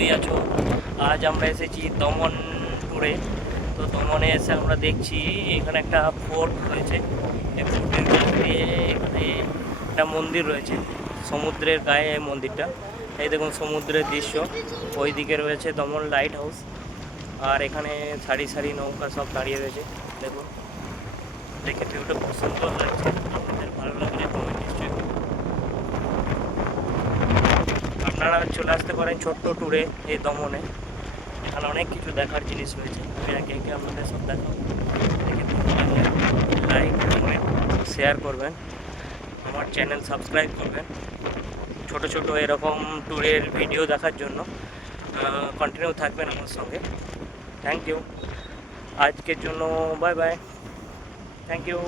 ভালোই আছো। আজ আমরা এসেছি দমন ট্যুরে। তো দমনে এসে আমরা দেখছি এখানে একটা ফোর্ট রয়েছে। এই ফোর্টের কাছ দিয়ে এখানে একটা মন্দির রয়েছে, সমুদ্রের গায়ে এই মন্দিরটা। এই দেখুন সমুদ্রের দৃশ্য, ওই দিকে রয়েছে দমন লাইট হাউস। আর এখানে সারি সারি নৌকা সব দাঁড়িয়ে রয়েছে। দেখুন, দেখে ভিউটা খুব সুন্দর লাগছে। আপনাদের ভালো লাগলে কমেন্ট নিশ্চয়ই করুন। আপনারা চলে আসতে পারেন ছোট্ট ট্যুরে এই দমনে। এখানে অনেক কিছু দেখার জিনিস রয়েছে, আমি একে একে আপনাদের সব দেখাবো। দেখে ভালো লাগলে লাইক কমেন্ট শেয়ার করবেন, আমার চ্যানেল সাবস্ক্রাইব করবেন। ছোট ছোট এরকম ট্যুরের ভিডিও দেখার জন্য কন্টিনিউ থাকবেন আমার সঙ্গে। Thank you. আজকের জন্য বাই বাই। Thank you.